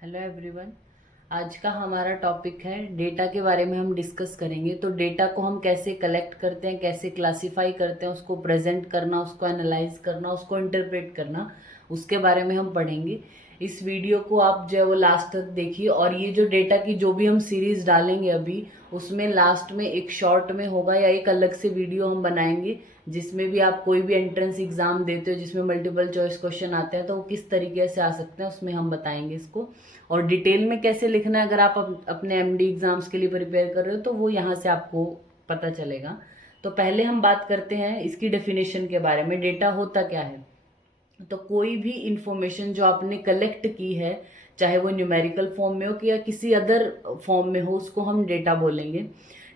Hello everyone. आज का हमारा टॉपिक है डेटा के बारे में हम डिस्कस करेंगे। तो डेटा को हम कैसे कलेक्ट करते हैं, कैसे क्लासिफाई करते हैं, उसको प्रेजेंट करना, उसको एनालाइज करना, उसको इंटरप्रेट करना, उसके बारे में हम पढ़ेंगे। इस वीडियो को आप जो है वो लास्ट तक देखिए। और ये जो डेटा की जो भी हम सीरीज डालेंगे अभी, उसमें लास्ट में एक शॉर्ट में होगा या एक अलग से वीडियो हम बनाएंगे जिसमें भी आप कोई भी एंट्रेंस एग्जाम देते हो जिसमें मल्टीपल चॉइस क्वेश्चन आते हैं तो वो किस तरीके से आ सकते हैं उसमें हम बताएंगे इसको। और डिटेल में कैसे लिखना है अगर आप अपने एमडी एग्जाम्स के लिए प्रिपेयर कर रहे हो तो वो यहाँ से आपको पता चलेगा। तो पहले हम बात करते हैं इसकी डेफिनेशन के बारे में। डेटा होता क्या है? तो कोई भी इंफॉर्मेशन जो आपने कलेक्ट की है, चाहे वो न्यूमेरिकल फॉर्म में हो कि या किसी अदर फॉर्म में हो, उसको हम डेटा बोलेंगे।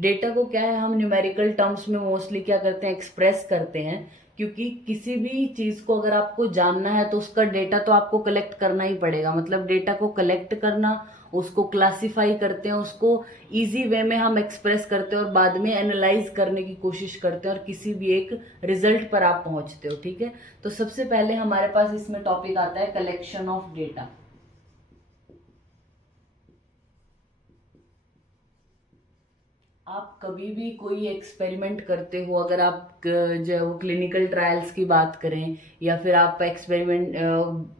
डेटा को क्या है, हम न्यूमेरिकल टर्म्स में मोस्टली क्या करते हैं, एक्सप्रेस करते हैं। क्योंकि किसी भी चीज को अगर आपको जानना है तो उसका डेटा तो आपको कलेक्ट करना ही पड़ेगा। मतलब डेटा को कलेक्ट करना, उसको क्लासिफाई करते हैं, उसको इजी वे में हम एक्सप्रेस करते हैं और बाद में एनालाइज करने की कोशिश करते हैं और किसी भी एक रिजल्ट पर आप पहुंचते हो। ठीक है, तो सबसे पहले हमारे पास इसमें टॉपिक आता है कलेक्शन ऑफ डेटा। आप कभी भी कोई एक्सपेरिमेंट करते हो, अगर आप जो है वो क्लिनिकल ट्रायल्स की बात करें या फिर आप एक्सपेरिमेंट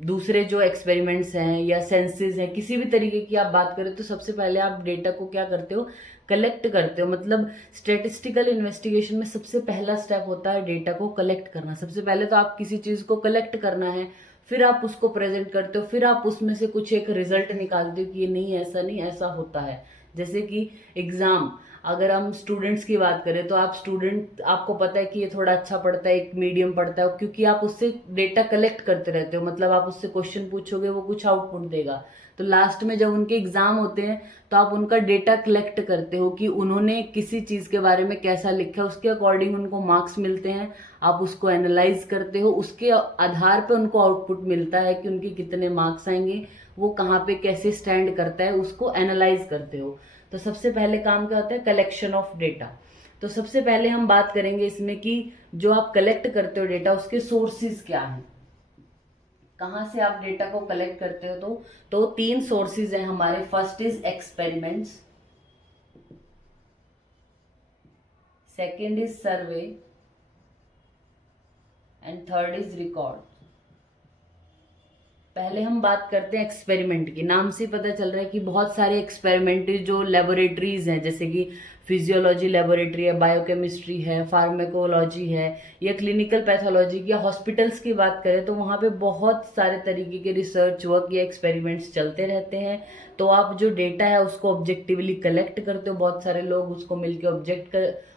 दूसरे जो एक्सपेरिमेंट्स हैं या सेंसेस हैं, किसी भी तरीके की आप बात करें तो सबसे पहले आप डेटा को क्या करते हो, कलेक्ट करते हो। मतलब स्टेटिस्टिकल इन्वेस्टिगेशन में सबसे पहला स्टेप होता है डेटा को कलेक्ट करना। सबसे पहले तो आप किसी चीज को कलेक्ट करना है, फिर आप उसको प्रेजेंट करते हो, फिर आप उसमें से कुछ एक रिजल्ट निकालते हो कि ये नहीं, ऐसा नहीं, ऐसा होता है। जैसे कि एग्जाम, अगर हम स्टूडेंट्स की बात करें तो आप स्टूडेंट, आपको पता है कि ये थोड़ा अच्छा पढ़ता है, एक मीडियम पढ़ता है, क्योंकि आप उससे डेटा कलेक्ट करते रहते हो। मतलब आप उससे क्वेश्चन पूछोगे, वो कुछ आउटपुट देगा। तो लास्ट में जब उनके एग्जाम होते हैं तो आप उनका डेटा कलेक्ट करते हो कि उन्होंने किसी चीज के बारे में कैसा लिखा है, उसके अकॉर्डिंग उनको मार्क्स मिलते हैं। आप उसको एनालाइज करते हो, उसके आधार पे उनको आउटपुट मिलता है कि उनके कितने मार्क्स आएंगे, वो कहाँ पे कैसे स्टैंड करता है, उसको एनालाइज करते हो। तो सबसे पहले काम क्या होता है, कलेक्शन ऑफ डेटा। तो सबसे पहले हम बात करेंगे इसमें कि जो आप कलेक्ट करते हो डेटा, उसके सोर्सेज क्या हैं, कहाँ से आप डेटा को कलेक्ट करते हो। तो तीन सोर्सेज हैं हमारे। First is experiments, second is survey and third is record. पहले हम बात करते हैं एक्सपेरिमेंट की। नाम से पता चल रहा है कि बहुत सारे एक्सपेरिमेंट जो लेबोरेटरीज हैं, जैसे कि फिजियोलॉजी लेबोरेटरी है, बायोकेमिस्ट्री है, फार्मेकोलॉजी है, या क्लिनिकल पैथोलॉजी की, या हॉस्पिटल्स की बात करें तो वहाँ पे बहुत सारे तरीके के रिसर्च वर्क या एक्सपेरिमेंट्स चलते रहते हैं। तो आप जो डेटा है उसको ऑब्जेक्टिवली कलेक्ट करते हो, बहुत सारे लोग उसको मिलकर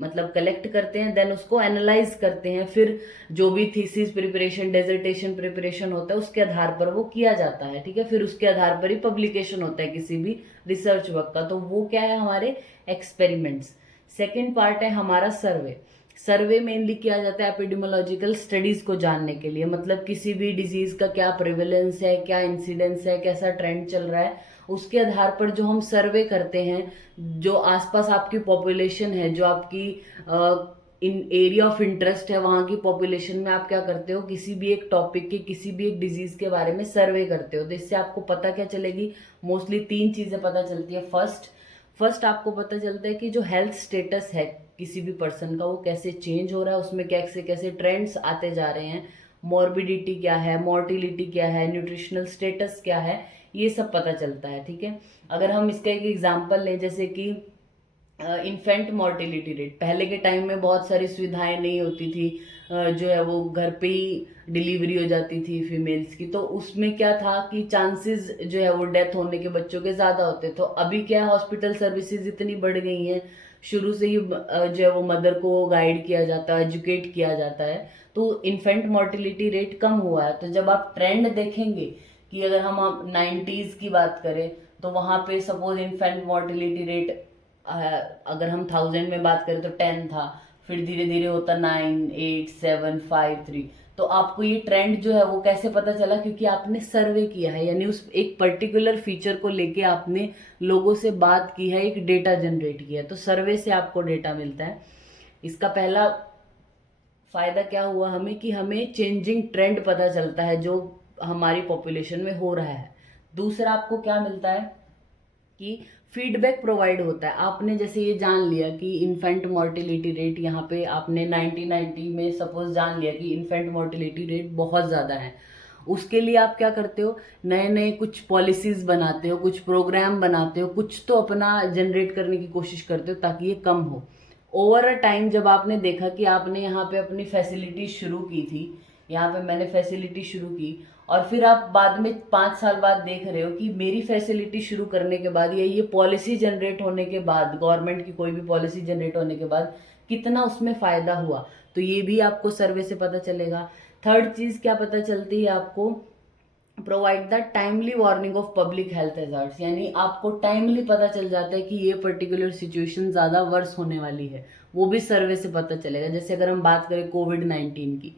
मतलब कलेक्ट करते हैं, देन उसको एनालाइज करते हैं। फिर जो भी थीसिस प्रिपरेशन, डेजर्टेशन प्रिपरेशन होता है उसके आधार पर वो किया जाता है। ठीक है, फिर उसके आधार पर ही पब्लिकेशन होता है किसी भी रिसर्च वर्क का। तो वो क्या है, हमारे एक्सपेरिमेंट्स। सेकेंड पार्ट है हमारा सर्वे। सर्वे मेनली किया जाता है एपिडेमियोलॉजिकल स्टडीज को जानने के लिए। मतलब किसी भी डिजीज का क्या प्रिवेलेंस है, क्या इंसिडेंस है, कैसा ट्रेंड चल रहा है, उसके आधार पर जो हम सर्वे करते हैं, जो आसपास आपकी पॉपुलेशन है, जो आपकी इन एरिया ऑफ इंटरेस्ट है, वहां की पॉपुलेशन में आप क्या करते हो, किसी भी एक टॉपिक के, किसी भी एक डिजीज के बारे में सर्वे करते हो। तो इससे आपको पता क्या चलेगी, मोस्टली तीन चीजें पता चलती है। फर्स्ट आपको पता चलता है कि जो हेल्थ स्टेटस है किसी भी पर्सन का, वो कैसे चेंज हो रहा है, उसमें कैसे कैसे ट्रेंड्स आते जा रहे हैं, मॉर्बिडिटी क्या है, मोर्टिलिटी क्या है, न्यूट्रिशनल स्टेटस क्या है, ये सब पता चलता है। ठीक है, अगर हम इसका एक एग्जांपल लें, जैसे कि इन्फेंट मोर्टिलिटी रेट, पहले के टाइम में बहुत सारी सुविधाएं नहीं होती थी, जो है वो घर पे ही डिलीवरी हो जाती थी फीमेल्स की। तो उसमें क्या था कि चांसेस जो है वो डेथ होने के बच्चों के ज्यादा होते। तो अभी क्या है, हॉस्पिटल सर्विसेज इतनी बढ़ गई हैं, शुरू से ही जो है वो मदर को गाइड किया जाता है, एजुकेट किया जाता है, तो इन्फेंट मोर्टिलिटी रेट कम हुआ है। तो जब आप ट्रेंड देखेंगे कि अगर हम 90s की बात करें तो वहां पे सपोज इन्फेंट मोर्टिलिटी रेट, अगर हम 1000 में बात करें तो 10 था, फिर धीरे धीरे होता 9, 8, 7, 5, 3। तो आपको ये ट्रेंड जो है वो कैसे पता चला, क्योंकि आपने सर्वे किया है, यानी उस एक पर्टिकुलर फीचर को लेके आपने लोगों से बात की है, एक डेटा जनरेट किया है। तो सर्वे से आपको डेटा मिलता है। इसका पहला फायदा क्या हुआ हमें, कि हमें चेंजिंग ट्रेंड पता चलता है जो हमारी पॉपुलेशन में हो रहा है। दूसरा आपको क्या मिलता है कि फीडबैक प्रोवाइड होता है। आपने जैसे ये जान लिया कि इन्फेंट मोर्टिलिटी रेट, यहाँ पे आपने 1990 में सपोज जान लिया कि इन्फेंट मोर्टिलिटी रेट बहुत ज़्यादा है, उसके लिए आप क्या करते हो, नए नए कुछ पॉलिसीज बनाते हो, कुछ प्रोग्राम बनाते हो, कुछ तो अपना जनरेट करने की कोशिश करते हो ताकि ये कम हो। ओवर अ टाइम जब आपने देखा कि आपने यहाँ पे अपनी फैसिलिटी शुरू की थी, यहाँ पे मैंने फैसिलिटी शुरू की, और फिर आप बाद में 5 साल बाद देख रहे हो कि मेरी फैसिलिटी शुरू करने के बाद या ये पॉलिसी जनरेट होने के बाद, गवर्नमेंट की कोई भी पॉलिसी जनरेट होने के बाद कितना उसमें फायदा हुआ, तो ये भी आपको सर्वे से पता चलेगा। थर्ड चीज क्या पता चलती है आपको, provide the timely warning of public health hazards, यानी आपको टाइमली पता चल जाता है कि ये पर्टिकुलर सिचुएशन ज़्यादा वर्स होने वाली है, वो भी सर्वे से पता चलेगा। जैसे अगर हम बात करें कोविड-19 की,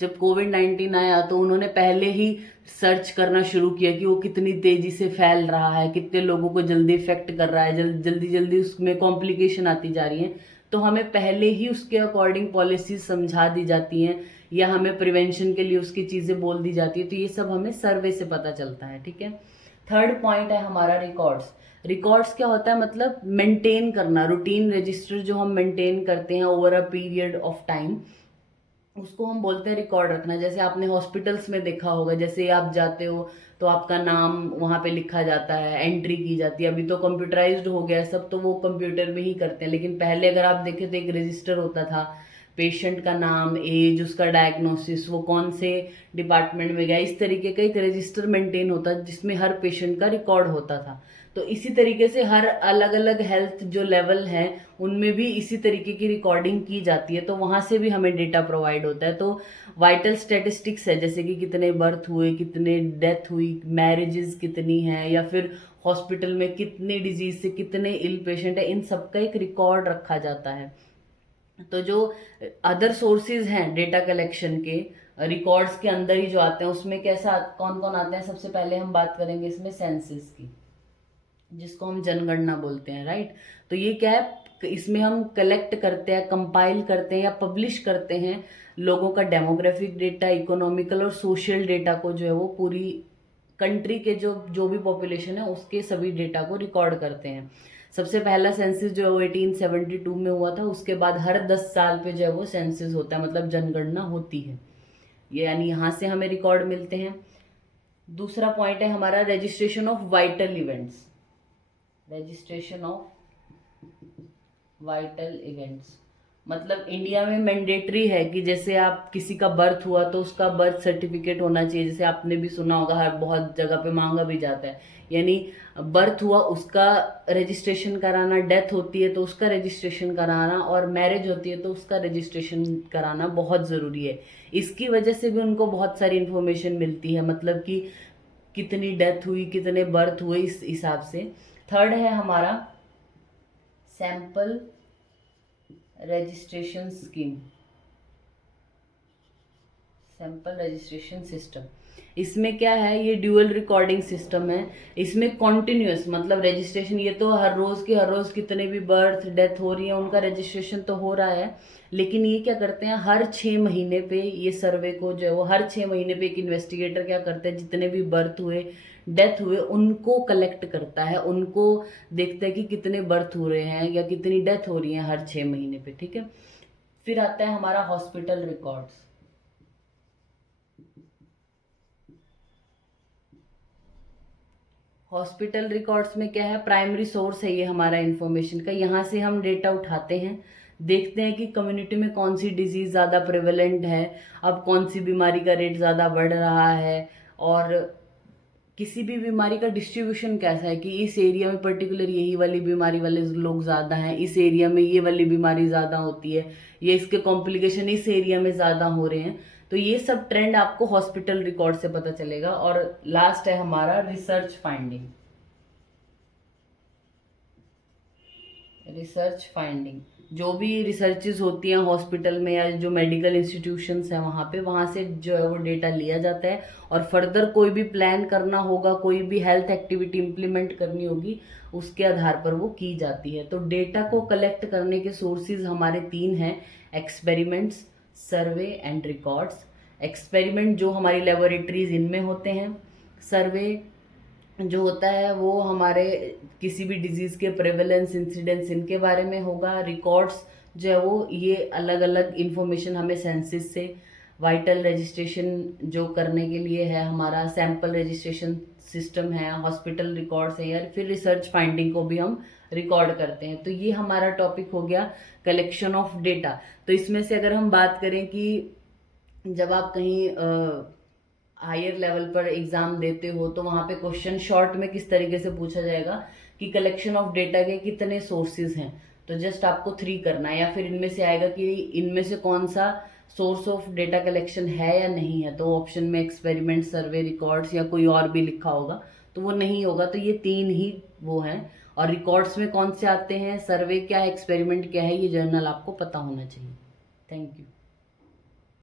जब कोविड-19 आया तो उन्होंने पहले ही सर्च करना शुरू किया कि वो कितनी तेजी से फैल रहा है, कितने लोगों को जल्दी इफेक्ट कर रहा है, जल्दी जल्दी उसमें कॉम्प्लिकेशन आती जा रही है, तो हमें पहले ही उसके अकॉर्डिंग पॉलिसीज समझा दी जाती हैं या हमें प्रिवेंशन के लिए उसकी चीज़ें बोल दी जाती है, तो ये सब हमें सर्वे से पता चलता है। ठीक है, थर्ड पॉइंट है हमारा रिकॉर्ड्स। रिकॉर्ड्स क्या होता है, मतलब मेंटेन करना, रूटीन रजिस्टर जो हम मेंटेन करते हैं over a period of time, उसको हम बोलते हैं रिकॉर्ड रखना। जैसे आपने हॉस्पिटल्स में देखा होगा, जैसे आप जाते हो तो आपका नाम वहाँ पे लिखा जाता है, एंट्री की जाती है। अभी तो कंप्यूटराइज्ड हो गया है सब, तो वो कंप्यूटर में ही करते हैं, लेकिन पहले अगर आप देखें तो एक रजिस्टर होता था, पेशेंट का नाम, एज, उसका डायग्नोसिस, वो कौन से डिपार्टमेंट में गया, इस तरीके का एक रजिस्टर मेंटेन होता जिसमें हर पेशेंट का रिकॉर्ड होता था। तो इसी तरीके से हर अलग अलग हेल्थ जो लेवल है उनमें भी इसी तरीके की रिकॉर्डिंग की जाती है, तो वहां से भी हमें डेटा प्रोवाइड होता है। तो वाइटल स्टैटिस्टिक्स है, जैसे कि कितने बर्थ हुए, कितने डेथ हुई, मैरिजेस कितनी हैं, या फिर हॉस्पिटल में कितनी डिजीज से कितने इल पेशेंट है, इन सबका एक रिकॉर्ड रखा जाता है। तो जो अदर सोर्सेज हैं डेटा कलेक्शन के, रिकॉर्ड्स के अंदर ही जो आते हैं, उसमें कैसा कौन कौन आते हैं, सबसे पहले हम बात करेंगे इसमें सेंसस की, जिसको हम जनगणना बोलते हैं, राइट। तो ये क्या है, इसमें हम कलेक्ट करते हैं, कंपाइल करते हैं या पब्लिश करते हैं लोगों का डेमोग्राफिक डेटा, इकोनॉमिकल और सोशल डेटा को, जो है वो पूरी कंट्री के जो जो भी पॉपुलेशन है उसके सभी डेटा को रिकॉर्ड करते हैं। सबसे पहला सेंसस जो है वो 1872 में हुआ था, उसके बाद हर 10 साल पे जो है वो सेंसस होता है, मतलब जनगणना होती है, ये यानी यहाँ से हमें रिकॉर्ड मिलते हैं। दूसरा पॉइंट है हमारा registration of vital events, registration of vital events, मतलब इंडिया में मैंडेटरी है कि जैसे आप किसी का बर्थ हुआ तो उसका बर्थ सर्टिफिकेट होना चाहिए, जैसे आपने भी सुना होगा, हर बहुत जगह पे मांगा भी जाता है, यानी बर्थ हुआ उसका रजिस्ट्रेशन कराना, डेथ होती है तो उसका रजिस्ट्रेशन कराना, और मैरिज होती है तो उसका रजिस्ट्रेशन कराना बहुत ज़रूरी है। इसकी वजह से भी उनको बहुत सारी इन्फॉर्मेशन मिलती है, मतलब कि कितनी डेथ हुई, कितने बर्थ हुए, इस हिसाब से। थर्ड है हमारा sample registration scheme, sample registration system. इसमें क्या है, ये ड्यूअल रिकॉर्डिंग सिस्टम है, इसमें कॉन्टिन्यूस मतलब रजिस्ट्रेशन, ये तो हर रोज की हर रोज कितने भी बर्थ डेथ हो रही है उनका रजिस्ट्रेशन तो हो रहा है, लेकिन ये क्या करते हैं, हर 6 महीने पे ये सर्वे को जो है वो हर 6 महीने पे एक इन्वेस्टिगेटर क्या करते हैं, जितने भी बर्थ हुए डेथ हुए उनको कलेक्ट करता है, उनको देखता है कि कितने बर्थ हो रहे हैं या कितनी डेथ हो रही है हर 6 महीने पे। ठीक है, फिर आता है हमारा हॉस्पिटल रिकॉर्ड्स। हॉस्पिटल रिकॉर्ड्स में क्या है, प्राइमरी सोर्स है ये हमारा इन्फॉर्मेशन का, यहाँ से हम डेटा उठाते हैं, देखते हैं कि कम्युनिटी में कौन सी डिजीज ज़्यादा प्रेवलेंट है, अब कौन सी बीमारी का रेट ज़्यादा बढ़ रहा है, और किसी भी बीमारी का डिस्ट्रीब्यूशन कैसा है कि इस एरिया में पर्टिकुलर यही वाली बीमारी वाले लोग ज़्यादा हैं, इस एरिया में ये वाली बीमारी ज़्यादा होती है, ये इसके कॉम्प्लिकेशन इस एरिया में ज़्यादा हो रहे हैं, तो ये सब ट्रेंड आपको हॉस्पिटल रिकॉर्ड से पता चलेगा। और लास्ट है हमारा रिसर्च फाइंडिंग, रिसर्च फाइंडिंग जो भी रिसर्चेज होती हैं हॉस्पिटल में या जो मेडिकल इंस्टीट्यूशंस हैं वहाँ पे, वहाँ से जो है वो डेटा लिया जाता है, और फर्दर कोई भी प्लान करना होगा, कोई भी हेल्थ एक्टिविटी इम्प्लीमेंट करनी होगी, उसके आधार पर वो की जाती है। तो डेटा को कलेक्ट करने के सोर्सेज हमारे 3 हैं, experiments, survey and records. Experiment जो हमारी लेबोरेटरीज इनमें होते हैं, सर्वे जो होता है वो हमारे किसी भी डिजीज़ के प्रेवलेंस, इंसिडेंस, इनके बारे में होगा। रिकॉर्ड्स जो है वो ये अलग अलग इंफॉर्मेशन हमें सेंसिस से, वाइटल रजिस्ट्रेशन जो करने के लिए है, हमारा सैंपल रजिस्ट्रेशन सिस्टम है, हॉस्पिटल रिकॉर्ड्स है, या फिर रिसर्च फाइंडिंग को भी हम रिकॉर्ड करते हैं। तो ये हमारा टॉपिक हो गया कलेक्शन ऑफ डेटा। तो इसमें से अगर हम बात करें कि जब आप कहीं हायर लेवल पर एग्जाम देते हो तो वहाँ पे क्वेश्चन शॉर्ट में किस तरीके से पूछा जाएगा कि कलेक्शन ऑफ डेटा के कितने सोर्सेज हैं, तो जस्ट आपको 3 करना है, या फिर इनमें से आएगा कि इनमें से कौन सा सोर्स ऑफ डेटा कलेक्शन है या नहीं है, तो ऑप्शन में एक्सपेरिमेंट, सर्वे, रिकॉर्ड्स या कोई और भी लिखा होगा तो वो नहीं होगा। तो ये 3 ही वो हैं। और रिकॉर्ड्स में कौन से आते हैं, सर्वे क्या है, एक्सपेरिमेंट क्या है, ये जर्नल आपको पता होना चाहिए। Thank you.